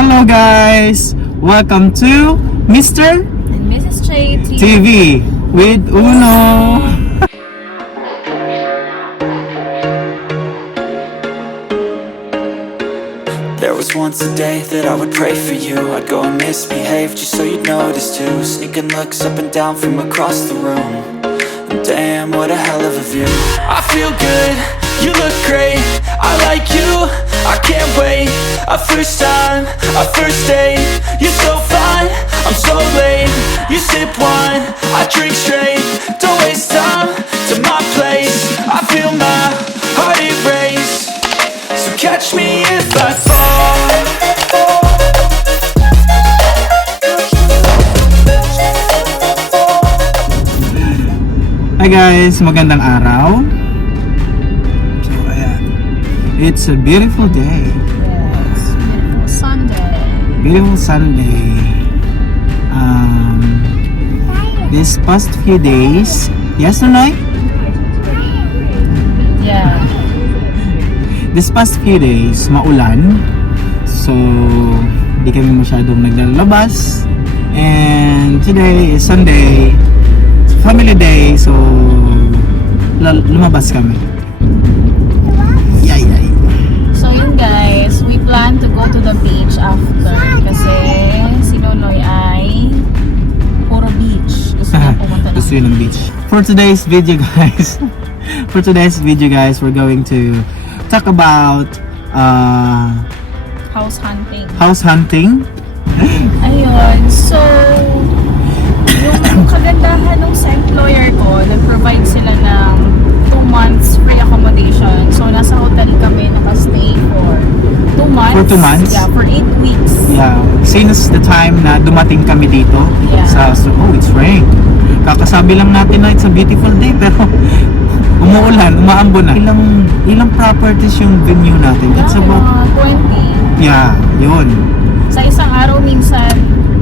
Hello guys! Welcome to Mr. and Mrs. J TV with Uno. There was once a day that I would pray for you. I'd go and misbehave just so you'd notice too. Sneaking looks up and down from across the room. And damn, what a hell of a view. I feel good, you look great, I like you, I can't wait. A first time, a first date. You're so fine, I'm so late. You sip wine, I drink straight. Don't waste time to my place. I feel my heart erase. So catch me if I fall. Hi guys! Magandang araw. So ayan. It's a beautiful day. Yes, beautiful Sunday. Beautiful Sunday. This past few days, yes Nonoy? Yeah. This past few days, maulan. So, di kami masyadong naglalabas. And today is Sunday. It's family day. So, lumabas kami. Yay, yay. So yun guys, we plan to go to the beach after kasi si Nonoy ay puro beach. Gusto niya pumunta ng Gusto yun ng beach. For today's video guys, we're going to talk about house hunting. house hunting. Ayun, so yung kagandahan ng sa employer ko, nag-provide sila ng 2 months free accommodation. So nasa hotel kami nakastay for 2 months. For 2 months? Yeah, for 8 weeks. Yeah, since the time na dumating kami dito Yeah. oh, it's rain. Kakasabi lang natin na it's a beautiful day pero umuulan, umaambon na. Ilang properties yung venue natin? It's about 20. yeah, yun. Sa isang araw minsan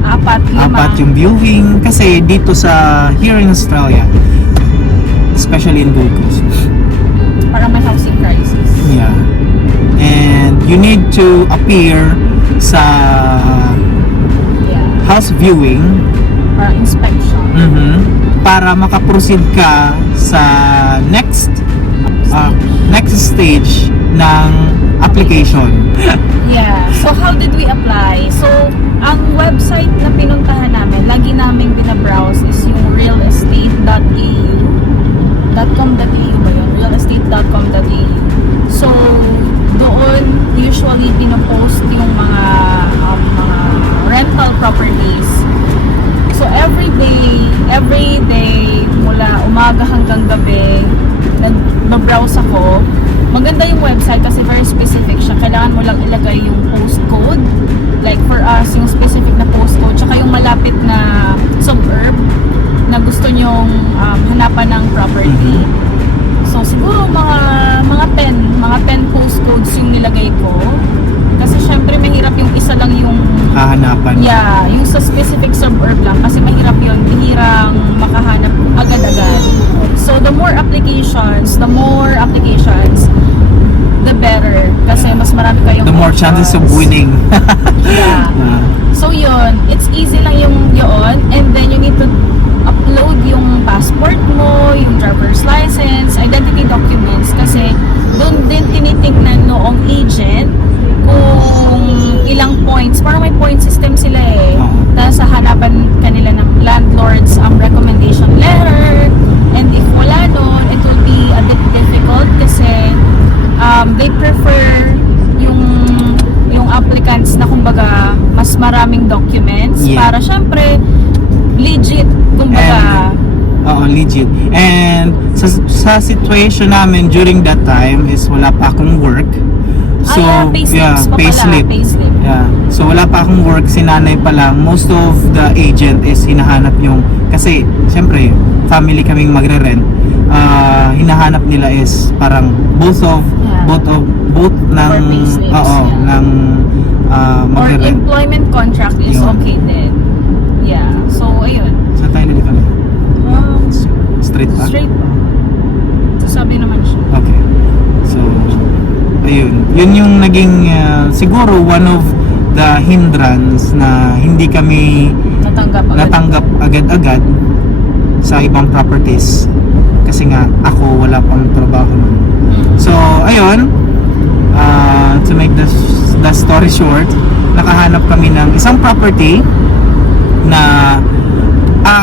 4, 5. Apat yung viewing kasi dito sa here in Australia, especially in Gold Coast. Para may housing crisis. Yeah. And you need to appear sa Yeah. house viewing Para inspection. para makaproceed ka sa next stage ng application. Yeah. So how did we apply? So ang website na pinuntahan namin, lagi naming binabrowse is yung realestate.com.au ba yun? realestate.com.au. So doon usually pinopost yung mga rental properties. So every day mula umaga hanggang gabi nag-browse ako. Maganda yung website kasi very specific siya. Kailangan mo lang ilagay yung postcode. Like for us, yung specific na postcode. Tsaka yung malapit na suburb na gusto nyong hanapan ng property. So siguro mga 10 postcodes yung nilagay ko. Kasi syempre mahirap yung isa lang yung Hahanapan. yeah, yung sa specific suburb lang kasi mahirap yun, bihirang makahanap agad-agad. So the more applications, the better kasi mas marami kayong The more chances of winning. Yeah. So yun, it's easy lang yung yun, and then you need to upload yung passport mo, yung driver's license, identity documents kasi doon din tinitingnan noong agent kung ilang points, parang may point system sila eh. Nasa hanapan kanila ng landlord's recommendation letter, and if wala doon, it will be a bit difficult kasi they prefer yung applicants na kumbaga mas maraming documents para syempre legit kumbaga. Legit. And sa situation namin during that time is wala pa akong work. So, payslips pa pala, payslip. payslip. Yeah. So wala pa akong work, si nanay pa lang. Most of the agent is hinahanap yung kasi siyempre family kaming magre-rent. Hinahanap nila is parang both ng ng or magre-rent. employment contract is Yun. okay din. Yeah. So ayun. Sa tayo nila kami. Straight pa? Straight pa. So sabi naman siya. Okay. So ayun, yun yung naging siguro one of the hindrance na hindi kami natanggap agad-agad sa ibang properties kasi nga ako wala pang trabaho nun. So ayun, to make the story short, nakahanap kami ng isang property na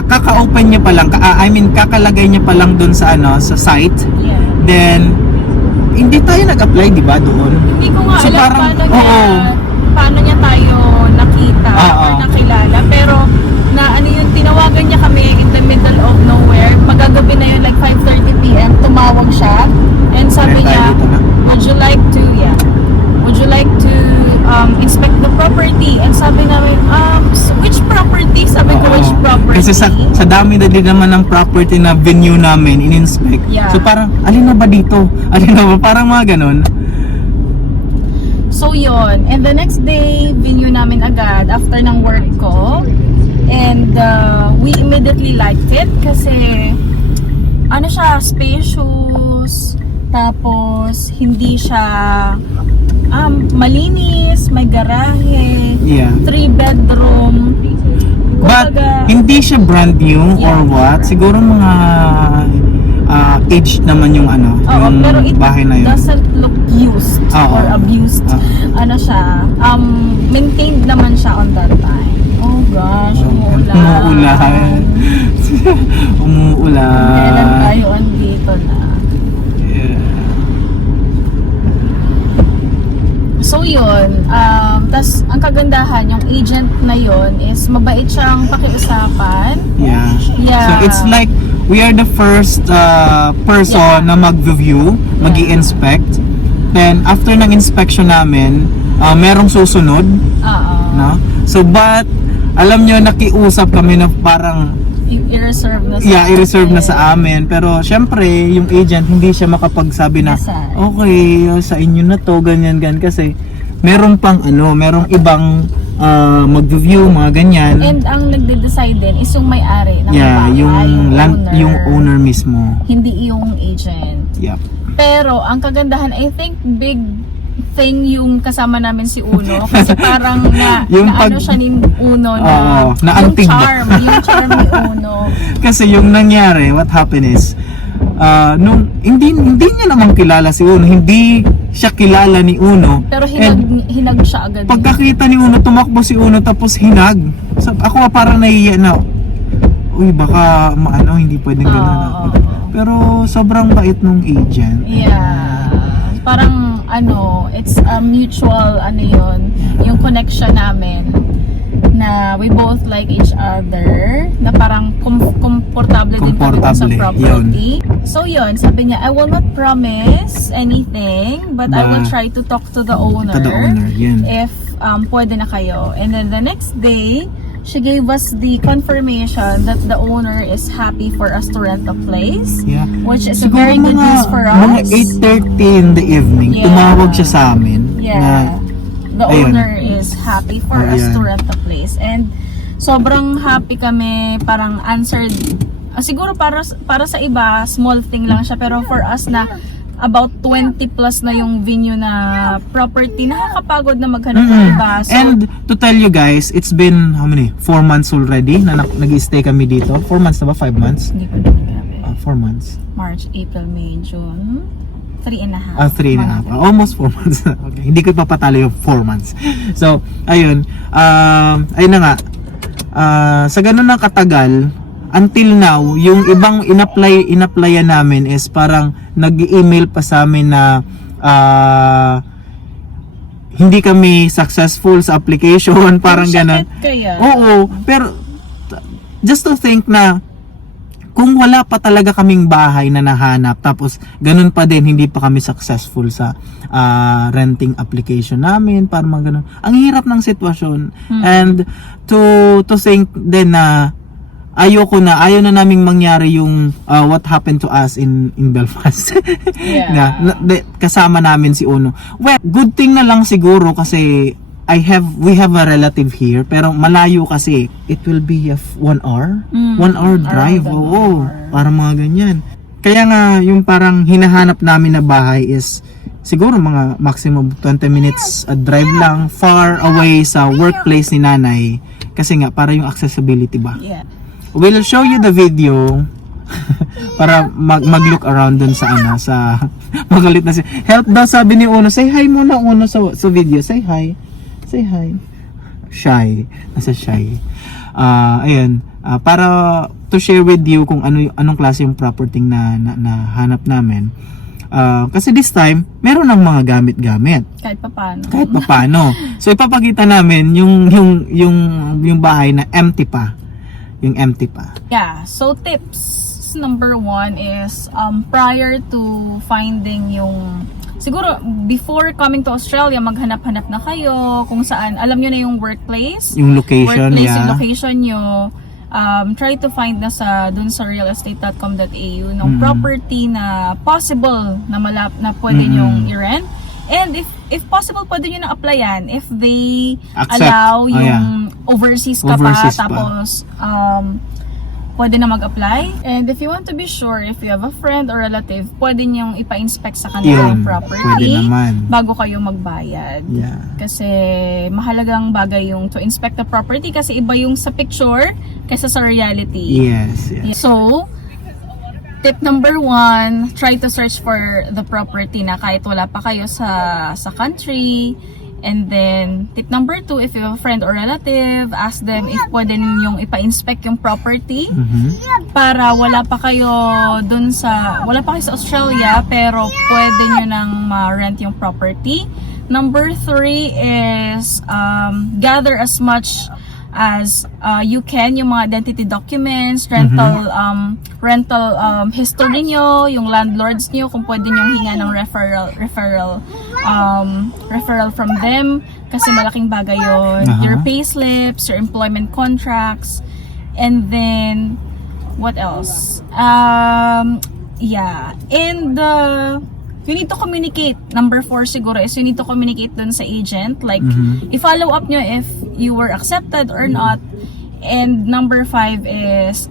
kaka-open niya pa lang, kakalagay niya pa lang doon sa sa site. Yeah. Then hindi tayo nag-apply, di ba, doon? Hindi ko nga So, alam parang, paano niya tayo nakita or nakilala. Pero, tinawagan niya kami in the middle of nowhere. Magagabi na yun, like 5:30 p.m. Tumawag siya. And sabi Meron tayo niya, dito na. would you like to inspect the property? And sabi namin, which property? Sabi ko, which property? Kasi sa dami na din naman ng property na venue namin in-inspect. Yeah. So parang, alin na ba dito? Alin na ba? Parang mga ganun. So yun, and the next day, venue namin agad after ng work ko. And we immediately liked it kasi siya, spacious, tapos hindi siya malinis, may garahe, Yeah. 3-bedroom. But Kumbaga, hindi siya brand new or what. Siguro mga aged naman yung oo, yung pero it bahay na yun. doesn't look used Oo. or abused. Siya, maintained naman siya on that time. Oh gosh, umuulan. Umuulan. Umuulan. Kailan tayo andito na? Yeah. So yun, tas ang kagandahan, yung agent na yun is mabait siyang pakiusapan. Yeah. Yeah. So it's like we are the first person Yeah. na mag-view, mag-i-inspect. Then after ng inspection namin, merong susunod, Oo. no? So but alam nyo, nakiusap kami na parang I-reserve na sa i-reserve na sa amin. Pero syempre, yung agent hindi siya makapagsabi na Yes, sir. okay, sa inyo na to, ganyan kasi meron pang merong ibang mag-view, mga ganyan. And ang nagde-decide din is yung may-ari ng Yeah, bahay, yung owner mismo. Hindi yung agent. Yep. Pero ang kagandahan, I think big thing yung kasama namin si Uno kasi parang Yung siya ni Uno na Oo, naantig yung ba? charm ni Uno. Kasi yung nangyari, what happened is, nung hindi niya naman kilala si Uno, hindi siya kilala ni Uno. Pero And hinag siya agad. pagkakita ni Uno, tumakbo si Uno tapos hinag. So, ako parang nahiya na, uy, baka hindi pwedeng gano'n. Oo. Pero sobrang bait nung agent. Yeah. Parang it's a mutual yun, yung connection namin na we both like each other, na parang komportable din kami dun sa Komportable, property. So yun, sabi niya, I will not promise anything, but I will try to talk to the owner. To the owner, yun. If pwede na kayo. And then the next day, she gave us the confirmation that the owner is happy for us to rent a place. Yeah. Which is a Siguro very good news for us. Mga 8:30 in the evening, Yeah. tumawag siya sa amin. Yeah. The ayun. owner is happy for us Ayan. to rent a place. And sobrang happy kami, parang answered. Siguro para sa iba, small thing lang siya. Pero for us na about 20 plus na yung venue na property, nakakapagod na maghanap ng iba. So, And to tell you guys, it's been how many? 4 months already na nag-stay kami dito. 4 months na ba? 5 months? hindi ko na grabe. 4 months. March, April, May, June. 3.5. 3.5. Almost 4 months na. Okay. Hindi ko ipapatalo yung 4 months. So, ayun. Ayun na nga. Sa ganun na katagal, until now, yung ibang in-applyan namin is parang nag-email pa sa amin na hindi kami successful sa application, parang ganun. Kaya. Oo, pero just to think na kung wala pa talaga kaming bahay na nahanap, tapos ganun pa din, hindi pa kami successful sa renting application namin, para mga ganun. Ang hirap ng sitwasyon. And to think din na ayaw na naming mangyari yung what happened to us in Belfast. Yeah. Kasama namin si Uno. Well, good thing na lang siguro kasi we have a relative here, pero malayo kasi. It will be 1 hour. 1 hour drive. around an Oo, hour. para mga ganyan. Kaya nga yung parang hinahanap namin na bahay is siguro mga maximum 20 minutes drive lang far away sa workplace ni nanay kasi nga para yung accessibility ba. Yeah. We'll show you the video para mag-look around dun sa sa magalit na si help daw sabi ni Uno. Say hi muna Uno sa video. Say hi. Say hi. Shy. Nasa shy. Ayun. Para to share with you kung anong klase yung property na hanap namin. Kasi this time, meron ng mga gamit-gamit. Kahit papaano. Kahit papaano. So ipapakita namin yung bahay na empty pa. Yung empty pa. Yeah, so tips number 1 is prior to finding yung siguro before coming to Australia, maghanap-hanap na kayo kung saan alam nyo na yung workplace. Yung location, yung location nyo. Try to find na dun sa realestate.com.au ng property na possible na pwede nyong i-rent. And if possible, pwede nyo na applyan if they Accept. allow yung overseas ka Overseas pa, pa. tapos pwede na mag-apply. And if you want to be sure, if you have a friend or relative, pwede nyong ipa-inspect sa kanila yung property pwede naman. bago kayo magbayad. Yeah. Kasi mahalagang bagay yung to inspect the property kasi iba yung sa picture kaysa sa reality. Yes. So, tip number 1, try to search for the property na kahit wala pa kayo sa country. And then, tip number 2, if you have a friend or relative, ask them if pwede yung ipa-inspect yung property para wala pa kayo sa Australia pero pwede nyo nang ma-rent yung property. Number 3 is gather as much as you can yung mga identity documents, rental history nyo, yung landlords nyo, kung pwede nyo hinga ng referral from them kasi malaking bagay yun. Your payslips, your employment contracts, and then what else? Yeah, and you need to communicate. Number 4 siguro is you need to communicate dun sa agent. Like, i-follow up nyo if you were accepted or not. And number 5 is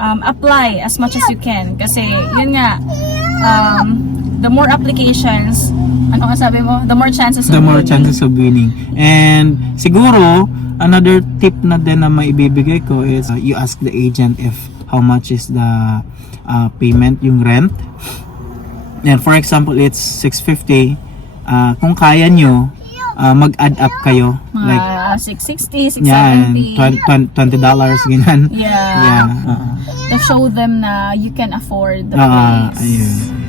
apply as much as you can. Kasi, yun nga, the more applications, ano ka sabi mo? The more chances of winning. And siguro, another tip na din na maibibigay ko is you ask the agent if how much is the payment, yung rent. And for example, it's $650. Kung kaya nyo, mag-add up kayo. Mga Like, $660, yan, $670. $20, ganyan. Yeah. To show them na you can afford the place. Ayun.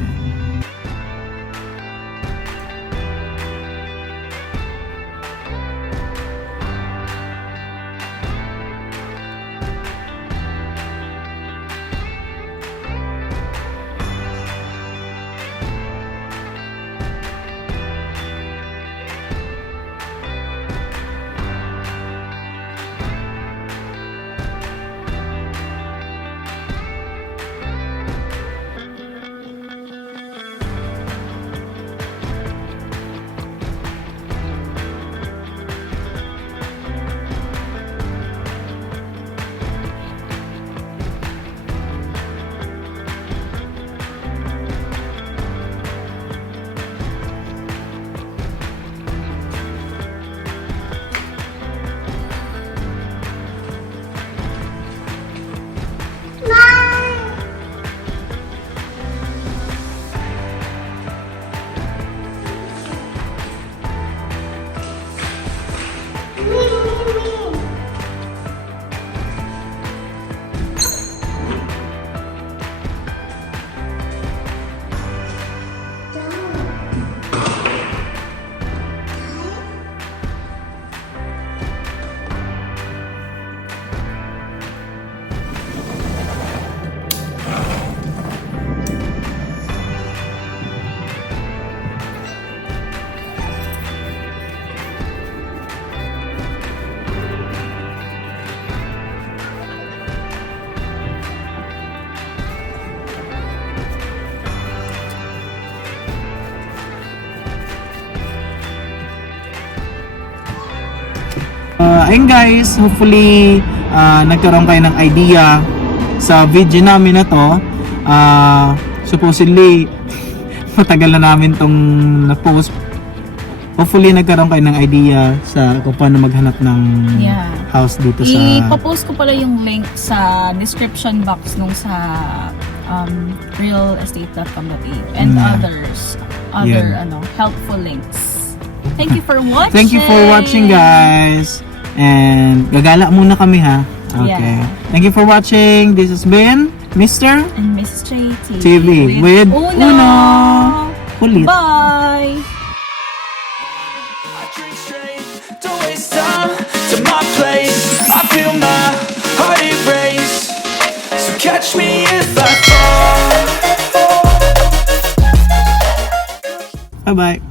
Ayun guys, hopefully nagkaroon kayo ng idea sa video namin na to. Supposedly matagal na namin tong na-post. Hopefully nagkaroon kayo ng idea sa kung paano maghanap ng Yeah. house dito sa Ipapost ko pala yung link sa description box nung sa realestate.com.au and Yeah. other Yeah. helpful links. Thank you for watching. Thank you for watching, guys. And gagala muna kami, ha. Okay. Yeah. Thank you for watching. This has been Mr. And Miss JT TV with Uno. Kulit. Bye. I drink straight, don't waste time to my place. I feel my heart erase, so catch me if I fall. Bye-bye.